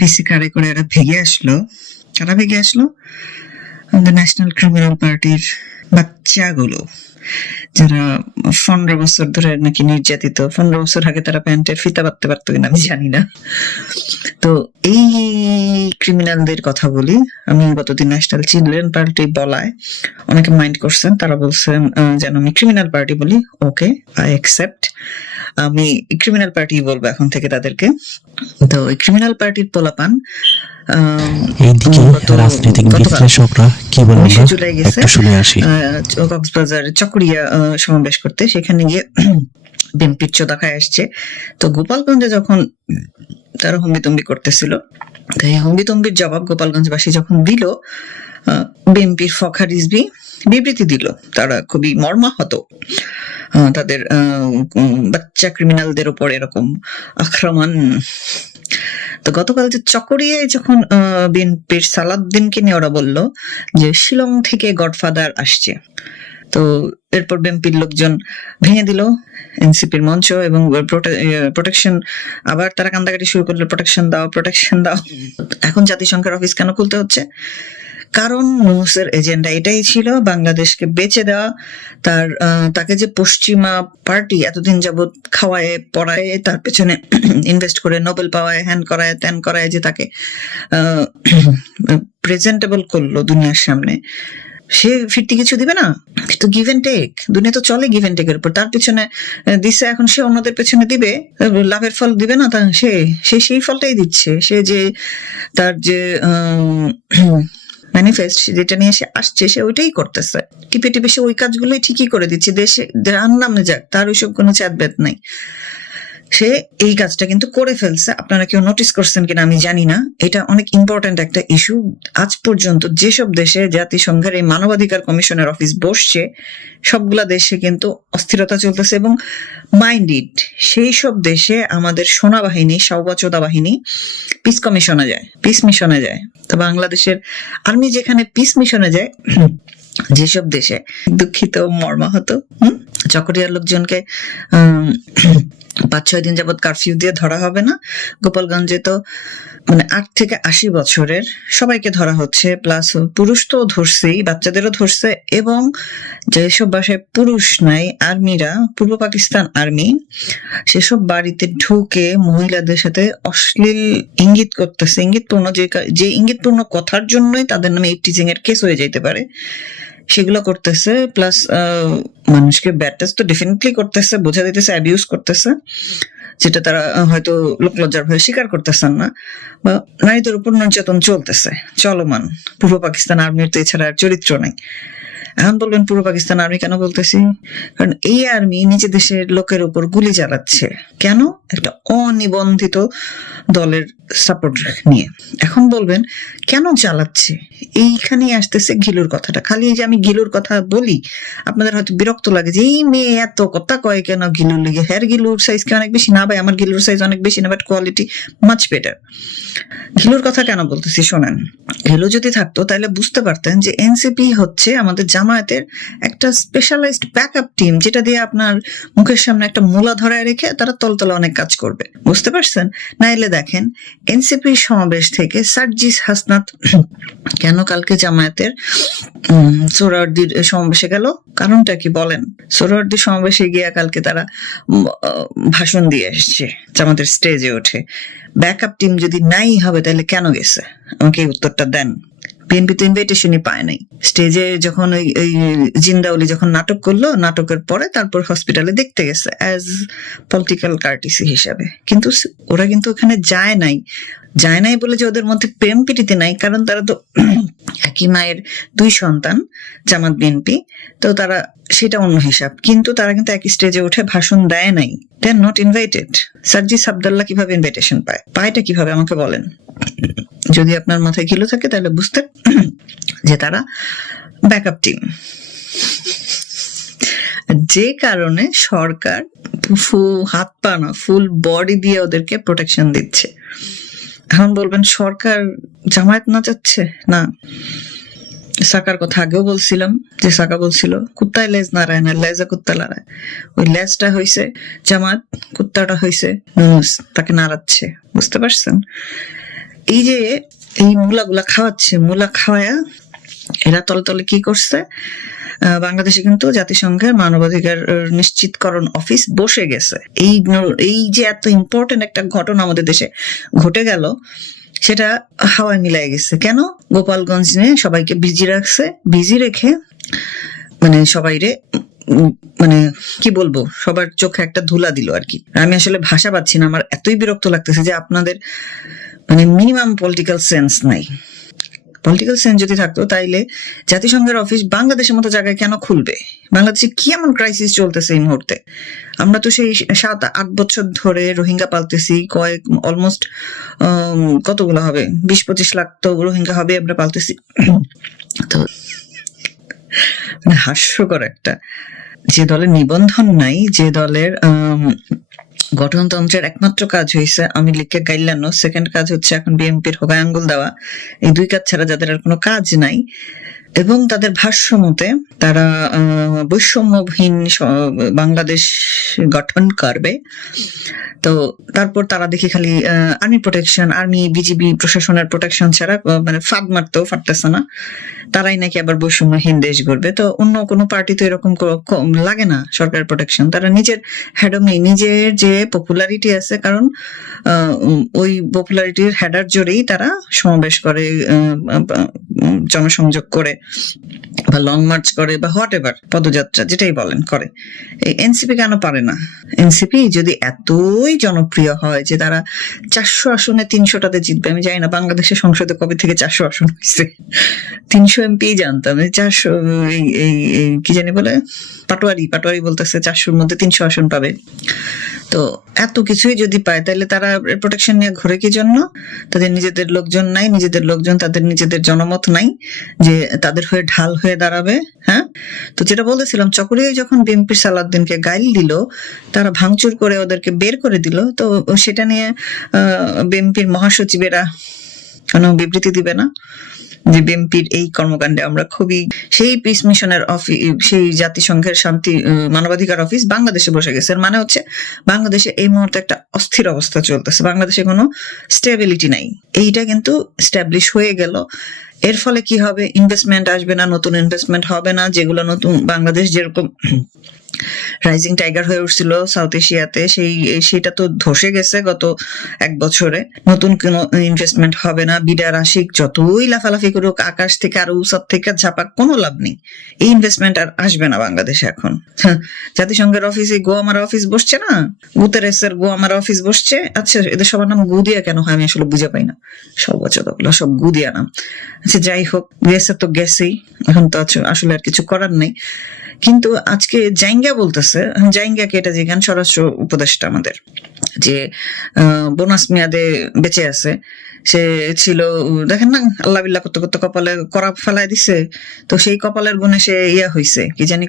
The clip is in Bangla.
আইপিসি কারে করে এরা ভেগে আসলো। কারা ভেগে আসলো? আমাদের ন্যাশনাল ক্রিমিনাল পার্টির বাচ্চাগুলো যারা পনেরো বছর ধরে নাকি নির্যাতিত পনেরো বছর আগে তারা প্যান্টের ফিতা বাঁধতে পারতো কিনা আমি জানি না। তো এই ক্রিমিনালদের কথা বলি আমি গতদিন ন্যাশনাল চিলড্রেন পার্টি বলায় অনেকে মাইন্ড করছেন তারা বলছেন যেন আমি ক্রিমিনাল পার্টি বলি ওকে আই অ্যাকসেপ্ট আমি ক্রিমিনাল পার্টি বলব এখন থেকে তাদেরকে। তো ওই ক্রিমিনাল পার্টির পোলাপান এইদিকে রাজনৈতিক বিশ্লেষকরা কি বলে উনিশে আমরা গেছে একটু শুনে আসি। কক্সবাজার চকরিয়া সমাবেশ করতে। সেখানে গিয়ে বিএনপির চোদাখায় আসছে। তো গোপালগঞ্জে যখন তারা হম্বিতম্বি করতেছিল, তো এই হম্বিতম্বির জবাব গোপালগঞ্জবাসী যখন দিল বিএনপির ফখা রিজবি বিবৃতি দিল। তারা খুবই মর্মাহত তাদের বাচ্চা ক্রিমিনালদের উপর এরকম আক্রমণ তো গতকাল যে চকরিয়ে যখন বিএনপির সালাউদ্দিনকে নিয়ে ওরা বলল যে শিলং থেকে গডফাদার আসছে। তো এরপর বিএনপির লোকজন ভেঙে দিল এনসিপির মঞ্চ এবং প্রোটেকশন, আবার তারা কান্দাকাটি শুরু করল, প্রোটেকশন দাও প্রোটেকশন দাও। এখন জাতিসংঘের অফিস কেন খুলতে হচ্ছে? কারণ নুসের এজেন্ডা এটাই ছিল বাংলাদেশকে বেচে দেওয়া। তার তাকে যে পশ্চিমা পার্টি এতদিন যাবৎ খাওয়ায়, পড়ায়, তার পেছনে ইনভেস্ট করে নোবেল পাওয়ায় হ্যান করায়, ত্যান করায় যে তাকে প্রেজেন্টেবল করল দুনিয়ার সামনে। সে ফিরতি কিছু দিবে না তো গিভ এন্ড টেক দুনিয়া তো চলে গিভ এন্ড টেকের উপর। তার পেছনে দিছে এখন সে অন্যদের পেছনে দিবে, লাভের ফল দিবে না তা সে সে সেই ফলটাই দিচ্ছে। সে যে, তার যে ম্যানিফেস্ট যেটা নিয়ে সে আসছে, সে ওইটাই করতেছে। টিপে টিপে সে ওই কাজগুলোই ঠিকই করে দিচ্ছে। দেশে যার নামে যাক, তার ওইসব কোনো চ্যাটব্যাট নাই। সে এই কাজটা কিন্তু করে ফেলছে। আপনারা কেউ নোটিস করছেন কিনা আমি জানি না। এটা অনেক ইম্পর্ট্যান্ট একটা ইস্যু আজ পর্যন্ত যেসব দেশে জাতিসংঘের এই মানবাধিকার কমিশনের অফিস বসছে, সবগুলা দেশে কিন্তু অস্থিরতা চলতেছে এবং মাইন্ড ইট সেই সব দেশে আমাদের সেনাবাহিনী সৌবাচোদা বাহিনী পিস কমিশনে যায় পিস মিশনে যায়। তো বাংলাদেশের আর্মি যেখানে পিস মিশনে যায়, যেসব দেশে দুঃখিত, মর্মাহত, হুম? চকরিয়ার লোকজনকে পাঁচ ছয় দিন যাবত কারফিউ দিয়ে ধরা হবে না। গোপালগঞ্জে তো মানে আট থেকে আশি বছরের সবাইকে ধরা হচ্ছে, প্লাস পুরুষ তো ধরছেই, বাচ্চাদেরও ধরছে, এবং যেসব বাসায় পুরুষ নাই, আর্মিরা, পূর্ব পাকিস্তান আর্মি, সেসব বাড়িতে ঢুকে মহিলাদের সাথে অশ্লীল ইঙ্গিত করতেছে। ইঙ্গিতপূর্ণ যে যে ইঙ্গিতপূর্ণ কথার জন্যই তাদের নামে এই টিচিং এর কেস হয়ে যেতে পারে। সেগুলো করতেছে প্লাস মানুষকে ব্যাটাস তো ডেফিনেটলি করতেছে, বোঝা দিতেছে অ্যাবিউজ করতেছে, যেটা তারা হয়তো লোকলজ্জার ভয়ে স্বীকার করতেছেন না, বা নারীদের উপর নির্যাতন চলতেছে, চলমান। পূর্ব পাকিস্তান আর্মির তো এছাড়া আর চরিত্র নাই। এখন বলবেন পূর্ব পাকিস্তান আর্মি কেন বলতেছি? কারণ এই আর্মি নিজ দেশের লোকের উপর গুলি চালাচ্ছে। কেন? একটা অনিবন্ধিত দলের সাপোর্ট নিয়ে। এখন বলবেন, কেন চালাচ্ছে? এইখানেই আসতেছে গিলুর কথাটা। খালি যে আমি গিলুর কথা বলি, আপনাদের হয়তো বিরক্ত লাগে যে, এই মেয়ে এত কথা কয় কেন গিলুর লেগে? হ্যার গিলুর সাইজ কি অনেক বেশি? না ভাই, আমার গিলুর সাইজ অনেক বেশি না বাট কোয়ালিটি মাচ বেটার ঘিলুর কথা কেন বলতেছি? শোনেন ঘিলু যদি থাকতো, তাহলে বুঝতে পারতেন যে এনসিপি হচ্ছে আমাদের জামায়াতের একটা স্পেশালাইজড ব্যাকআপ টিম যেটা দিয়ে আপনার মুখের সামনে একটা মূলা ধরায় রেখে তারা তলতলে অনেক কাজ করবে। বুঝতে পারছেন? নাইলে দেখেন এনসিপি সমাবেশ থেকে সার্জিস হাসনাত কেন কালকে জামায়াতের সোহরাওয়ার্দীর সমাবেশে গেল? কারণটা কি বলেন? সোহরাওয়ার্দীর সমাবেশে গিয়া কালকে তারা ভাষণ দিয়ে এসছে, জামাতের স্টেজে ওঠে ব্যাকআপ টিম যদি নাই হবে, তাহলে কেন গেছে? আমাকে এই উত্তরটা দেন। বিএনপি তো ইনভাইটেশনই পায় নাই। স্টেজে যখন ওই জিন্দাউলি যখন নাটক করল, নাটকের পরে তারপর হসপিটালে দেখতে গেছে অ্যাজ পলিটিক্যাল কার্টিসি হিসাবে। কিন্তু ওরা কিন্তু ওখানে যায় নাই। যায় নাই বলে যে ওদের মধ্যে প্রেম পিটিতে নাই, কারণ তারা তো একই মায়ের দুই সন্তান, জামাত বিএনপি তো তারা সেটা অন্য হিসাব। কিন্তু তারা কিন্তু একই স্টেজে উঠে ভাষণ দেয় নাই। They are not invited Sarjis Abdullah কীভাবে ইনভাইটেশন পায়? পায়টা কীভাবে? আমাকে বলেন। যদি আপনার মাথায় কিলো থাকে, তাহলে বুঝতে যে তারা ব্যাকআপ টিম যে কারণে সরকার হাত পা না ফুল বডি দিয়ে ওদেরকে প্রোটেকশন দিচ্ছে। এখন বলবেন, সরকার জামায়াত না চাচ্ছে? না। সাকার কথা আগেও বলছিলাম যে সাকা বলছিল, কুত্তায় লেজ নাড়ায় না, লেজে কুত্তা লড়ায় ওই লেজটা হইছে জামাত কুত্তাটা নুনুস, তাকে নাড়াচ্ছে। বুঝতে পারছেন? এই যে এই মূলাগুলা খাওয়াচ্ছে, মূলা খাওয়ায়া এরা তলে তলে কি করছে? বাংলাদেশে কিন্তু জাতিসংঘের মানবাধিকার নিশ্চিতকরণ অফিস বসে গেছে। এই এই যে এত ইম্পর্টেন্ট একটা ঘটনা আমাদের দেশে ঘটে গেল, সেটা হাওয়ায় মিলাই গেছে। কেন? গোপালগঞ্জ নিয়ে সবাইকে বিজি রাখছে, বিজি রেখে মানে সবাইরে মানে কি বলব, সবার চোখে একটা ধুলা দিল আর কি। আমি আসলে ভাষা পাচ্ছি না, আমার এতই বিরক্ত লাগতেছে যে আপনাদের মানে মিনিমাম পলিটিক্যাল সেন্স নাই। পলিটিক্যাল সেন্স যদি থাকতো, তাইলে জাতিসংঘের অফিস বাংলাদেশের মতো জায়গায় কেন খুলবে? বাংলাদেশে কি এমন ক্রাইসিস চলতেছে এই মুহূর্তে? আমরা তো সেই সাত, আট বছর ধরে রোহিঙ্গা পালতেছি, কয়েক অলমোস্ট কতগুলো হবে? বিশ, পঁচিশ লাখ তো রোহিঙ্গা হবে, আমরা পালতেছি। তো মানে হাস্যকর একটা। যে দলের নিবন্ধন নাই, যে দলের গঠনতন্ত্রের একমাত্র কাজ হয়েছে আমি লিখে গাইলানো। সেকেন্ড কাজ হচ্ছে এখন বিএনপির হোগায় আঙ্গুল দেওয়া। এই দুই কাজ ছাড়া যাদের আর কোনো কাজ নাই। এবং তাদের ভাষ্য মতে তারা বৈষম্যহীন বাংলাদেশ গঠন করবে। তো তারপর তারা দেখি খালি আর্মি প্রোটেকশন আর্মি বিজিবি প্রশাসনের প্রোটেকশন ছাড়া মানে ফাঁদ মারতেও পারতেছে না। তারাই নাকি আবার বৈষম্যহীন দেশ গড়বে। তো অন্য কোনো পার্টি তো এরকম লাগে না সরকার প্রোটেকশন তারা নিজের হ্যাডমে নিজের যে পপুলারিটি আছে কারণ ওই পপুলারিটির হেডার জোরেই তারা সমাবেশ করে জনসংযোগ করে বা লং মার্চ করে বা হোয়াট এভার পদযাত্রা যেটাই বলেন করে। এই এনসিপি কেন পারে না? এনসিপি যদি এতই জনপ্রিয় হয় যে তারা চারশো আসনে তিনশোটাতে জিতবে, আমি জানি না, বাংলাদেশের সংসদে কবে থেকে চারশো আসন হয়েছে। তিনশো এমপি জানতাম চারশো, এই, এই- কি জানি বলে, পাটোয়ারি পাটোয়ারি বলতেছে চারশোর মধ্যে তিনশো আসন পাবে। তো এত কিছুই যদি পায়, তাহলে তারা প্রোটেকশন নিয়ে ঘুরে কি জন্য? তাদের নিজেদের লোকজন নাই, নিজেদের লোকজন তাদের নিজেদের জনমত নাই, যে তাদের হয়ে ঢাল হয়ে দাঁড়াবে হ্যাঁ? তো যেটা বলতেছিলাম চকরিয়ায় যখন বিএনপির সালাউদ্দিনকে গাইল দিল, তারা ভাঙচুর করে ওদেরকে বের করে দিল, তো সেটা নিয়ে, আহ, বিএনপির মহাসচিবেরা কোনো বিবৃতি দিবে না। যে বিএনপির এই কর্মকাণ্ডে আমরা খুবই সেই পিস মিশনের অফিস সেই জাতিসংঘের শান্তি মানবাধিকার অফিস বাংলাদেশে বসে গেছে। মানে হচ্ছে বাংলাদেশে এই মুহূর্তে একটা অস্থির অবস্থা চলতেছে। বাংলাদেশে কোনো স্টেবিলিটি নাই। এইটা কিন্তু স্ট্যাবলিশ হয়ে গেল। এর ফলে কি হবে? ইনভেস্টমেন্ট আসবে না নতুন ইনভেস্টমেন্ট হবে না যেগুলো নতুন বাংলাদেশ যেরকম রাইজিং টাইগার হয়ে উঠছিল সাউথ এশিয়াতে সেই সেটা তো ধসে গেছে গত এক বছরে। নতুন কোনো ইনভেস্টমেন্ট হবে না বিডার আশিক যতই লাফালাফি করুক আকাশ থেকে আর উসাদ থেকে ঝাপাক কোনো লাভ নেই। এই ইনভেস্টমেন্ট আর আসবে না বাংলাদেশে এখন। হ্যাঁ, জাতিসংঘের অফিসে গোয়ামারা অফিস বসছে না? গুতেরেসের গোয়ামারা অফিস বসছে? আচ্ছা এদের সবার নাম গুদিয়া কেন হয় আমি আসলে বুঝে পাই না। সব বছর সব গুদিয়া নাম। আচ্ছা যাই হোক, গেছে তো গেছেই। এখন তো আসলে আর কিছু করার নেই। কিন্তু আজকে জাইঙ্গা বলতেছে, জাইঙ্গাকে এটা যে গান স্বরাষ্ট্র উপদেষ্টা আমাদের, যে বোনাস মেয়াদে বেঁচে আছে। সে ছিল, দেখেন না, আল্লাহ বিল্লাহ করতে করতে কপালে করা ফেলায় দিছে। তো সেই কপালের গুণে সে ইয়া হইছে, কি জানি